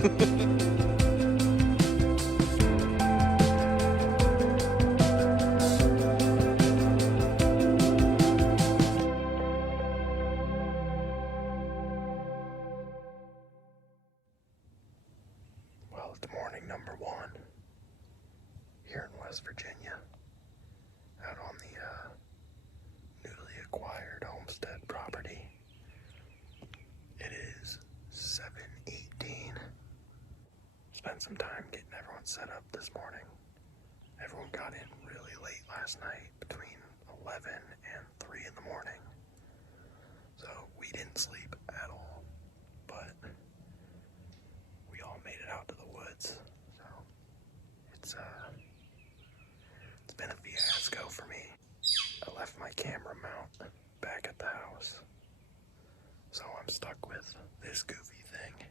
Well, it's morning number one here in West Virginia, out on the newly acquired homestead property. It is 7:18. Spent some time getting everyone set up this morning. Everyone got in really late last night, between 11 and 3 in the morning. So we didn't sleep at all, but we all made it out to the woods. So it's been a fiasco for me. I left my camera mount back at the house, so I'm stuck with this goofy thing,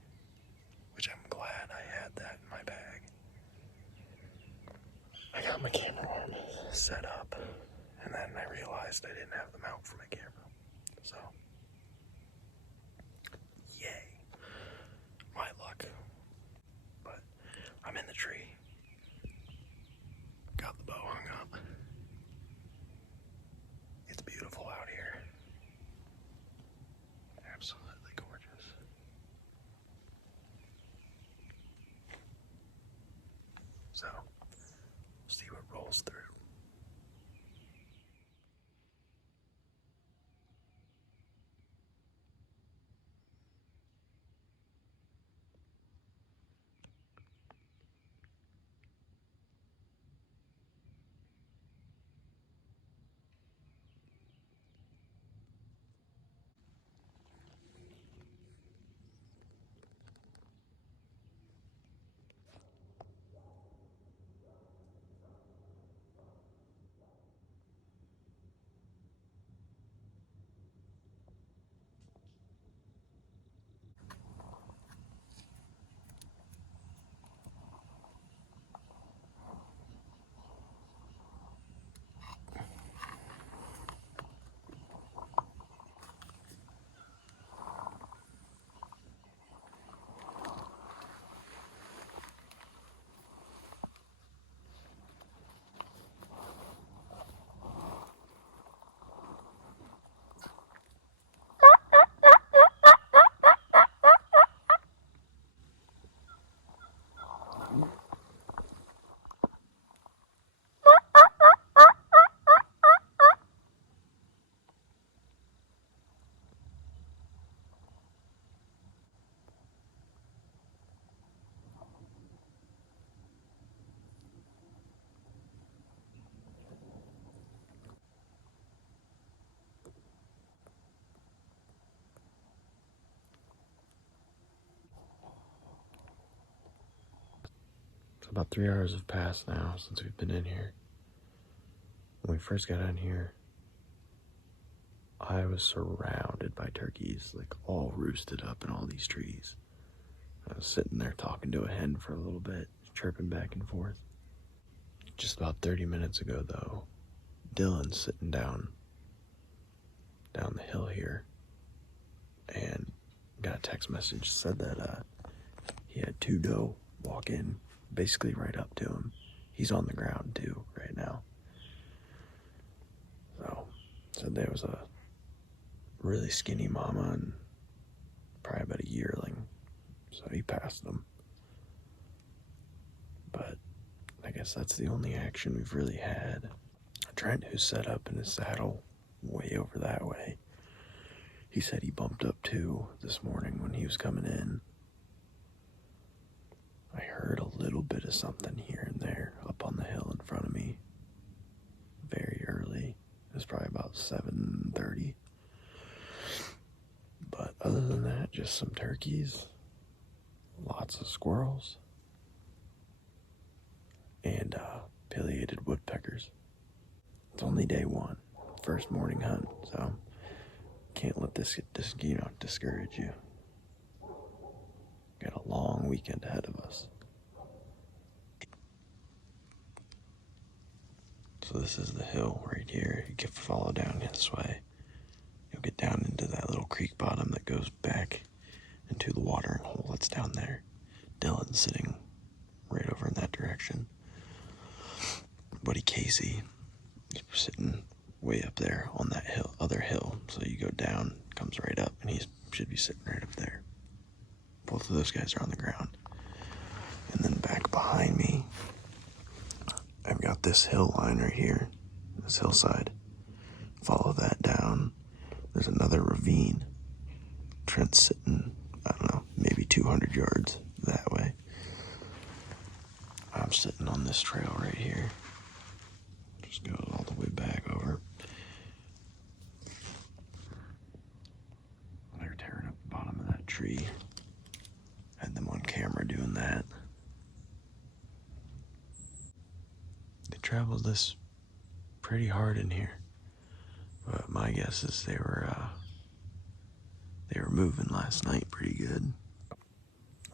which I'm glad I had that in my bag. I got my camera arm set up, and then I realized I didn't have the mount for my camera. So, yay. My luck. But I'm in the tree. Got the bow hung up. It's beautiful out here. Absolutely gorgeous. So, we'll see what rolls through. So about 3 hours have passed now since we've been in here. When we first got in here, I was surrounded by turkeys, like all roosted up in all these trees. I was sitting there talking to a hen for a little bit, chirping back and forth. Just about 30 minutes ago, though, Dylan's sitting down the hill here, and got a text message, said that he had 2 doe walk in, basically right up to him. He's on the ground too right now. So, said there was a really skinny mama and probably about a yearling. So he passed them. But I guess that's the only action we've really had. Trent, who's set up in his saddle way over that way, he said he bumped up too this morning when he was coming in. I heard a little bit of something here and there up on the hill in front of me very early. It was probably about 7:30. But other than that, just some turkeys, lots of squirrels, and pileated woodpeckers. It's only day one, first morning hunt, so can't let this discourage you. Got a long weekend ahead of us. So this is the hill right here. You can follow down this way. You'll get down into that little creek bottom that goes back into the watering hole that's down there. Dylan's sitting right over in that direction. Buddy Casey is sitting way up there on that other hill. So you go down, comes right up, and he should be sitting right up there. Both of those guys are on the ground. And then back behind me, I've got this hill line right here, this hillside. Follow that down. There's another ravine. Trent's sitting, I don't know, maybe 200 yards that way. I'm sitting on this trail right here. Just goes all the way back over. They're tearing up the bottom of that tree. Had them on camera doing that. They traveled this pretty hard in here. But my guess is they were moving last night pretty good.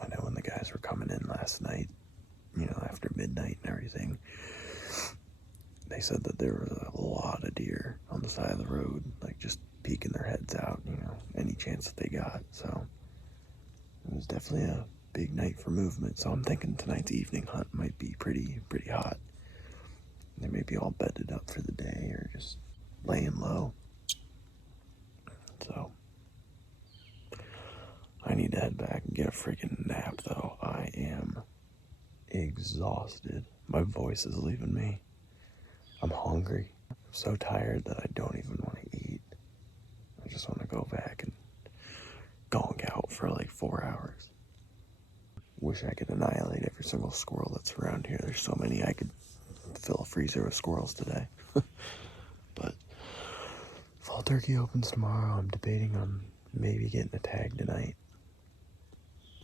I know when the guys were coming in last night, after midnight and everything, they said that there was a lot of deer on the side of the road, like just peeking their heads out, any chance that they got. So it was definitely a big night for movement. So I'm thinking tonight's evening hunt might be pretty hot. They may be all bedded up for the day or just laying low. So I need to head back and get a freaking nap, though. I am exhausted. My voice is leaving me. I'm hungry. I'm so tired that I don't even want to eat. I just want to go back and gonk out for like 4 hours. Wish I could annihilate every single squirrel that's around here. There's so many I could fill a freezer with squirrels today. But fall turkey opens tomorrow. I'm debating on maybe getting a tag tonight,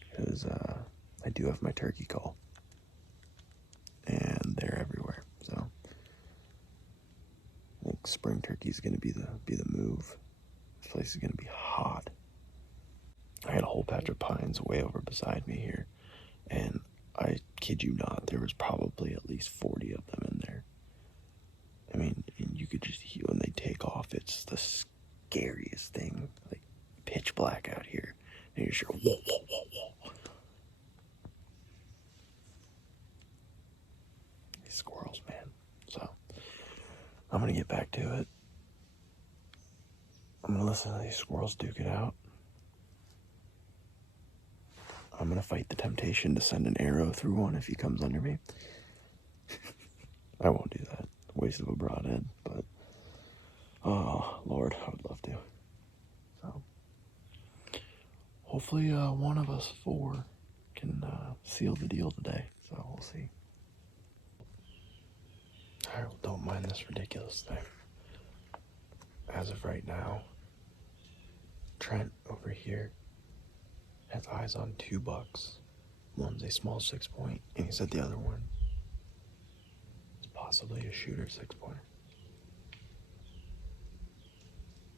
because I do have my turkey call, and they're everywhere. So I think spring turkey is going to be the move. This place is going to be hot. I had a whole patch of pines way over beside me here, and I kid you not, there was probably at least 40 of them in there. I mean, you could just hear when they take off. It's the scariest thing. Like pitch black out here, and you're sure, whoa, whoa, whoa, whoa. These squirrels, man. So I'm gonna get back to it. I'm gonna listen to these squirrels duke it out. I'm gonna fight the temptation to send an arrow through one if he comes under me. I won't do that. Waste of a broadhead, but oh Lord, I would love to. So hopefully one of us 4 can seal the deal today. So we'll see. Alright, well, don't mind this ridiculous thing. As of right now, Trent over here has eyes on 2 bucks. One's a small 6-point, and he said the other one is possibly a shooter 6-pointer.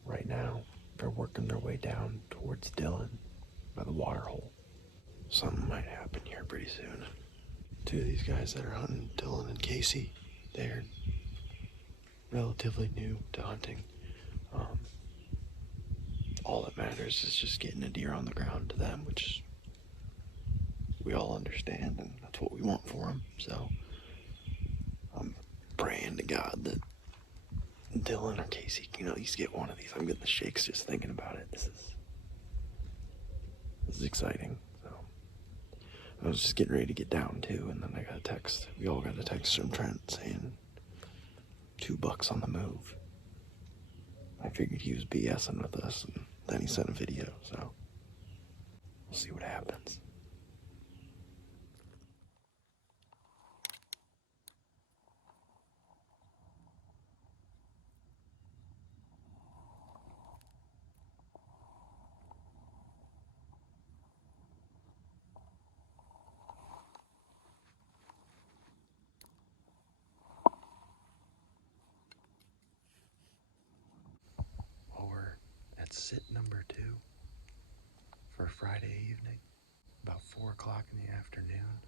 Right now, they're working their way down towards Dylan by the water hole. Something might happen here pretty soon. 2 of these guys that are hunting, Dylan and Casey, they're relatively new to hunting. All that matters is just getting a deer on the ground to them, which we all understand, and that's what we want for them. So I'm praying to God that Dylan or Casey can at least get one of these. I'm getting the shakes just thinking about it. This is exciting. So I was just getting ready to get down too, and then I got a text. We all got a text from Trent saying 2 bucks on the move. I figured he was BSing with us, and then he sent a video, so we'll see what happens. Well, we're at sit number 2 for Friday evening, about 4 o'clock in the afternoon.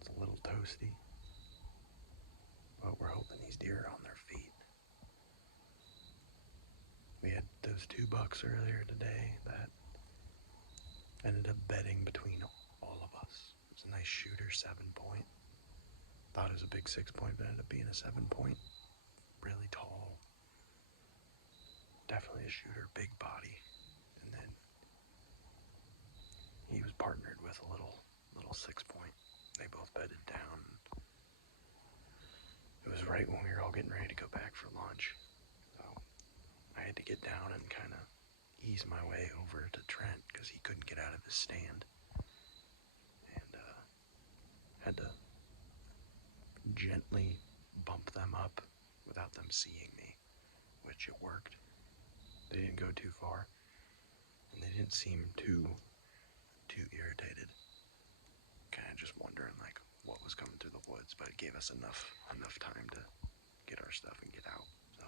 It's a little toasty, but we're hoping these deer are on their feet. We had those 2 bucks earlier today that ended up bedding between nice shooter 7-point. Thought it was a big 6-point, but ended up being a 7-point. Really tall. Definitely a shooter, big body. And then he was partnered with a little 6-point. They both bedded down. It was right when we were all getting ready to go back for lunch. So I had to get down and kind of ease my way over to Trent because he couldn't get out of his stand. And had to gently bump them up without them seeing me, which it worked. They didn't go too far, and they didn't seem too irritated. Kind of just wondering like what was coming through the woods, but it gave us enough time to get our stuff and get out. So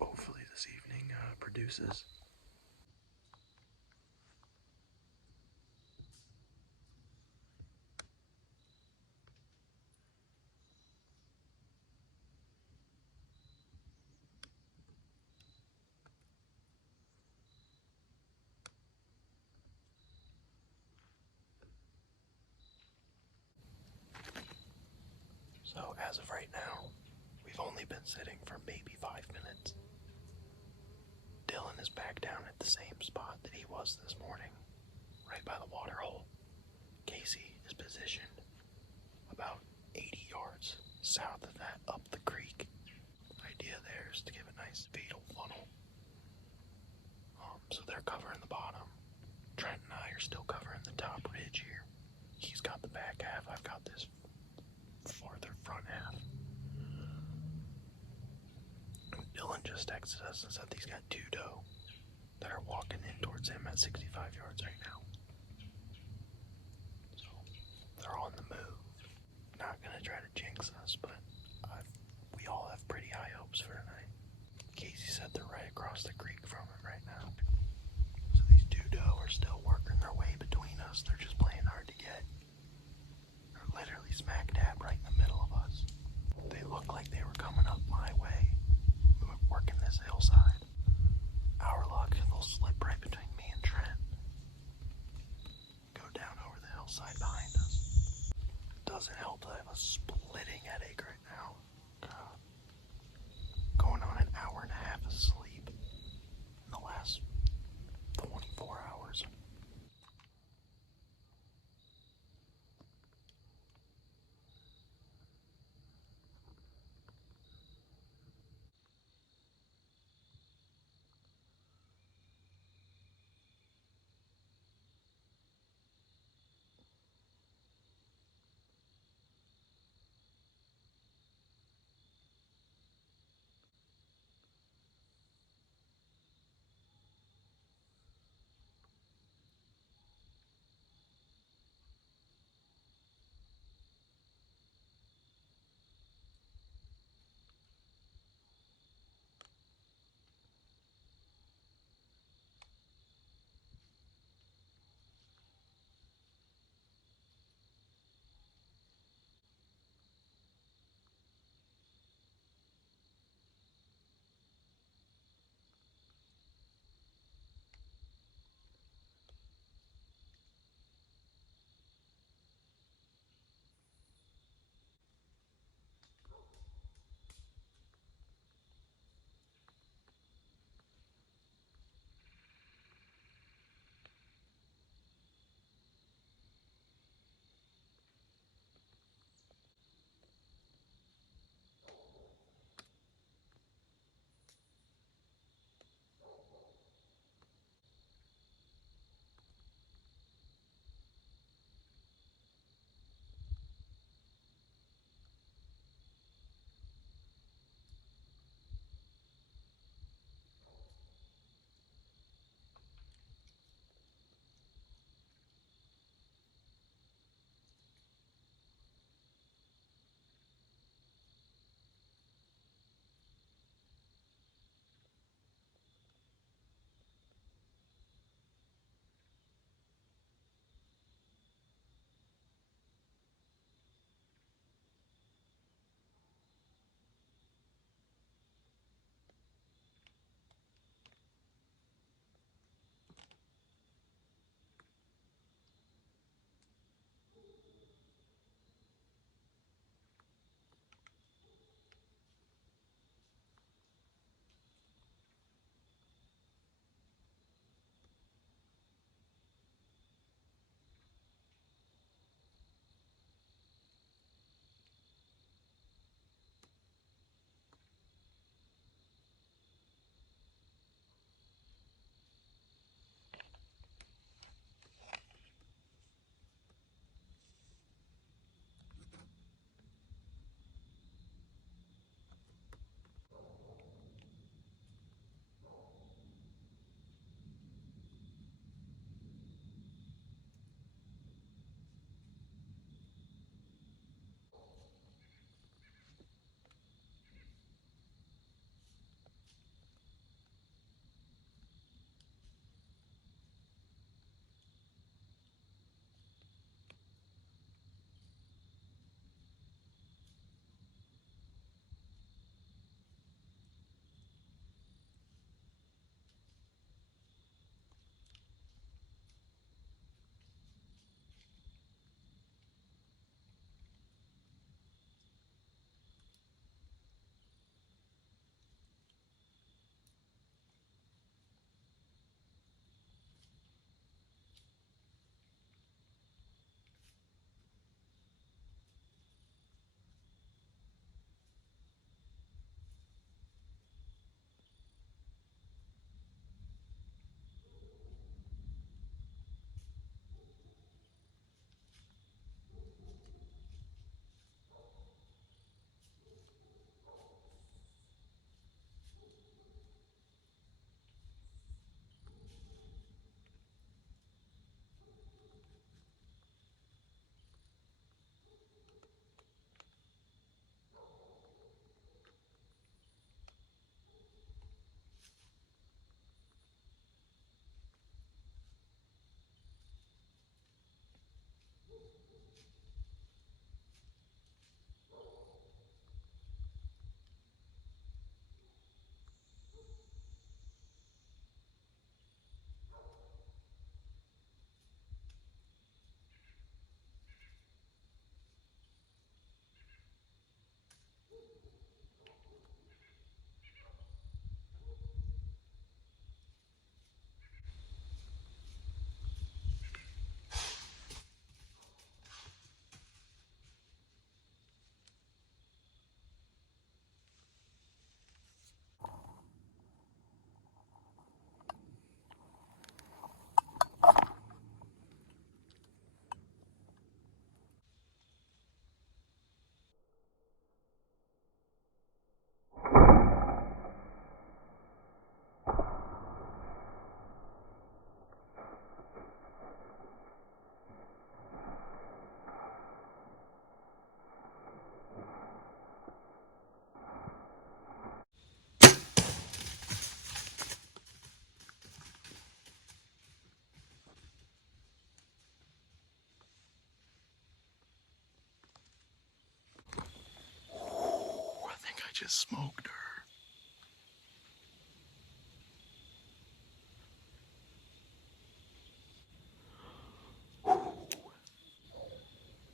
hopefully this evening produces. So as of right now, we've only been sitting for maybe 5 minutes. Dylan is back down at the same spot that he was this morning, right by the water hole. Casey is positioned about 80 yards south of that, up the creek. The idea there is to give a nice fatal funnel. So they're covering the bottom. Trent and I are still covering the top ridge here. He's got the back half, I've got this farther front half. Dylan just texted us and said he's got 2 doe that are walking in towards him at 65 yards right now. So they're on the move. Not gonna try to jinx us, but we all have pretty high hopes for tonight. Casey said they're right across the creek from him right now. So these 2 doe are still working their way between us. They're just playing hard to get. They're literally smack dab right in the middle of us. They look like they were coming up my way. We were working this hillside. Our luck, they'll slip right between me and Trent. Go down over the hillside behind us. Doesn't help that I have a splitting headache right now. God. Going on an hour and a half of sleep in the last 24 hours. just smoked her.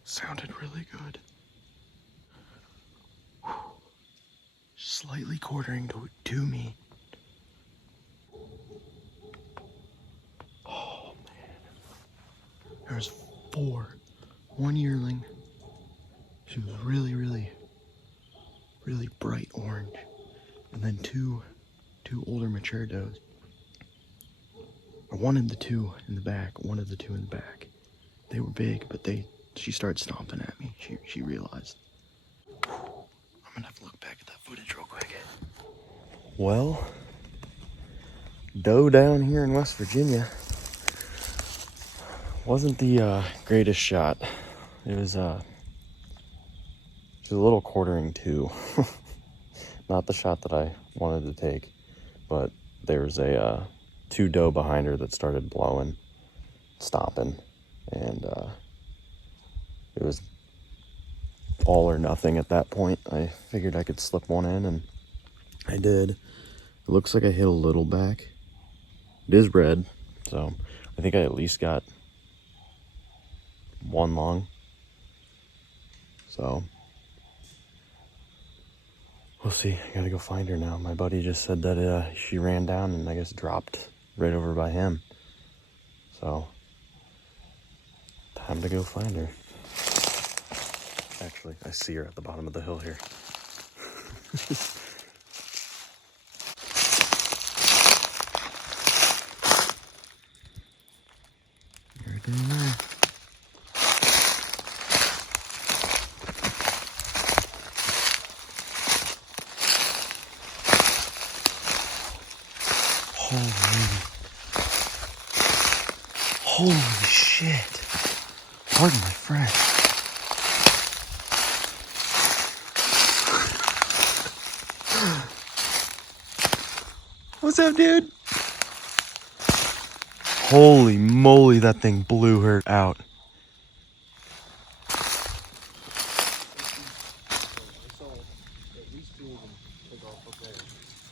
Sounded really good. Slightly quartering to me. Oh man. There's 4. 1 yearling. She was really, really, really bright orange. And then two older mature does. I wanted the 2 in the back, one of the 2 in the back. They were big, but she started stomping at me. She realized. I'm gonna have to look back at that footage real quick. Well, doe down here in West Virginia wasn't the greatest shot. It was a little quartering too. Not the shot that I wanted to take, but there was a 2 doe behind her that started blowing, stomping, and it was all or nothing at that point. I figured I could slip one in, and I did. It looks like I hit a little back. It is red, so I think I at least got 1 lung. So we'll see. I gotta go find her now. My buddy just said that she ran down and I guess dropped right over by him. So time to go find her. Actually, I see her at the bottom of the hill here. Right down there. Holy shit. Pardon my French. What's up, dude? Holy moly, that thing blew her out. I saw at least 2 of them take off up there.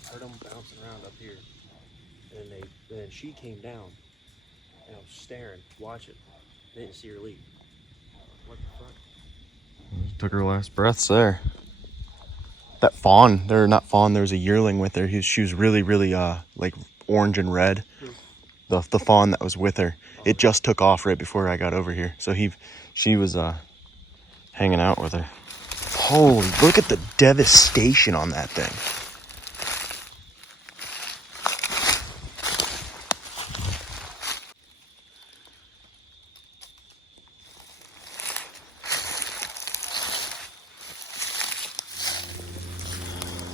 I heard them bouncing around up here. And then she came down. And I was staring, watching. I didn't see her leave. What the fuck? Took her last breaths there. That fawn, or not fawn, there was a yearling with her. She was really, really like orange and red. The fawn that was with her. It just took off right before I got over here. So she was hanging out with her. Holy, look at the devastation on that thing.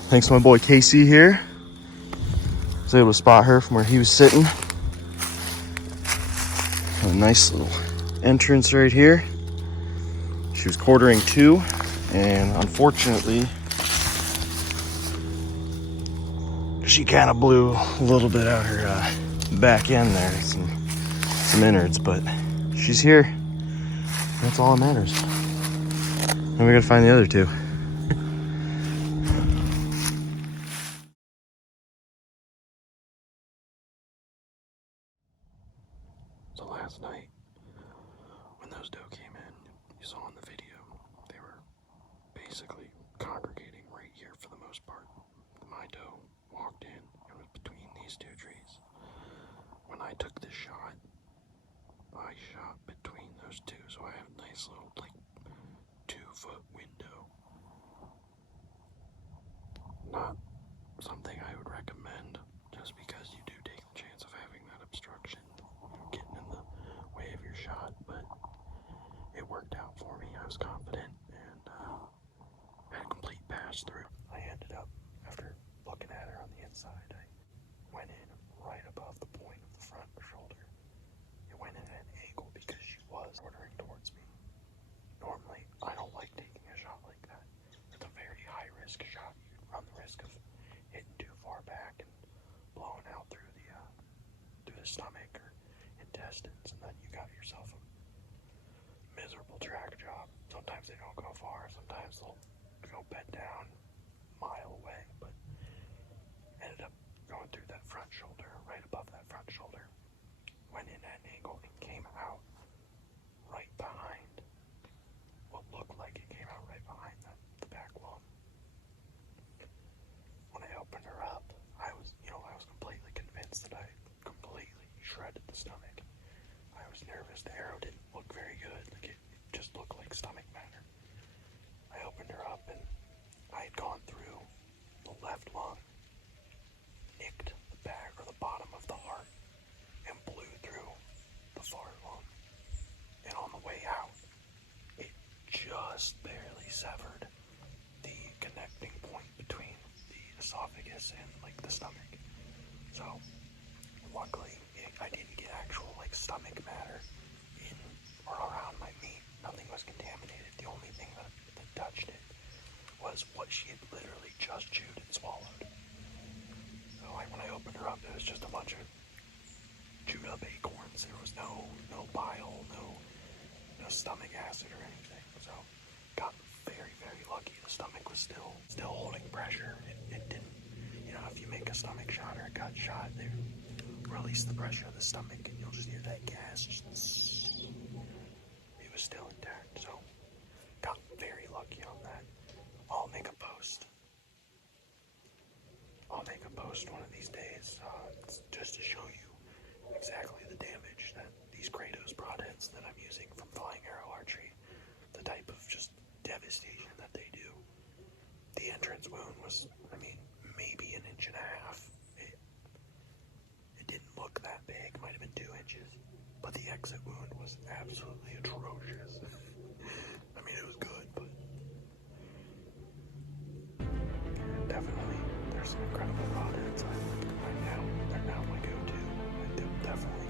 Thanks to my boy Casey here. I was able to spot her from where he was sitting. A nice little entrance right here. She was quartering 2, and unfortunately, she kind of blew a little bit out her back end there, some innards, but she's here. That's all that matters. And we gotta find the other 2. So last night, when those doe came in, you saw in the video, they were basically congregating right here for the most part. My doe walked in and was between these 2 trees. When I took this shot, I shot between those 2, so I have a nice little, like, 2-foot window. Not something I would recommend, just because you do take the chance of having that obstruction getting in the way of your shot, but it worked out for me. I was confident and had a complete pass through. I ended up, after looking at her on the inside, I went in right above the point of the front shoulder. It went in at an angle because she was ordering towards me. Normally, I don't like taking a shot like that. It's a very high risk shot. You run the risk of hitting too far back and blowing out through the stomach or intestines, and then you got yourself a miserable track job. Sometimes they don't go far. Sometimes they'll go bed down, mile away, but ended up going through that front shoulder, right above that front shoulder, went in at an angle and came out right behind what looked like it came out right behind the back wall. When I opened her up, I was completely convinced that I completely shredded the stomach. I was nervous. The arrow didn't look very good. Like it just looked like stomach matter. I opened her up and I had gone through the left lung, nicked the back or the bottom of the heart, and blew through the far lung. And on the way out, it just barely severed the connecting point between the esophagus and like the stomach. So luckily, I didn't get actual like stomach matter in or around my meat. Nothing was contaminated. The only thing that touched it was what she had literally just chewed and swallowed. So like when I opened her up, it was just a bunch of chewed up acorns. There was no bile, no stomach acid or anything. So got very, very lucky. The stomach was still holding pressure. It didn't, if you make a stomach shot or a gut shot, they release the pressure of the stomach and you'll just hear that gas. It was still intact. So got very lucky on that. I'll make a post one of these days, just to show you exactly the damage that these Kratos broadheads that I'm using from Flying Arrow Archery, the type of just devastation that they do. The entrance wound was, maybe 1.5 inches. It didn't look that big, might have been 2 inches, but the exit wound was absolutely atrocious. It was good, but definitely there's some incredible broadheads. They're now my go-to. I definitely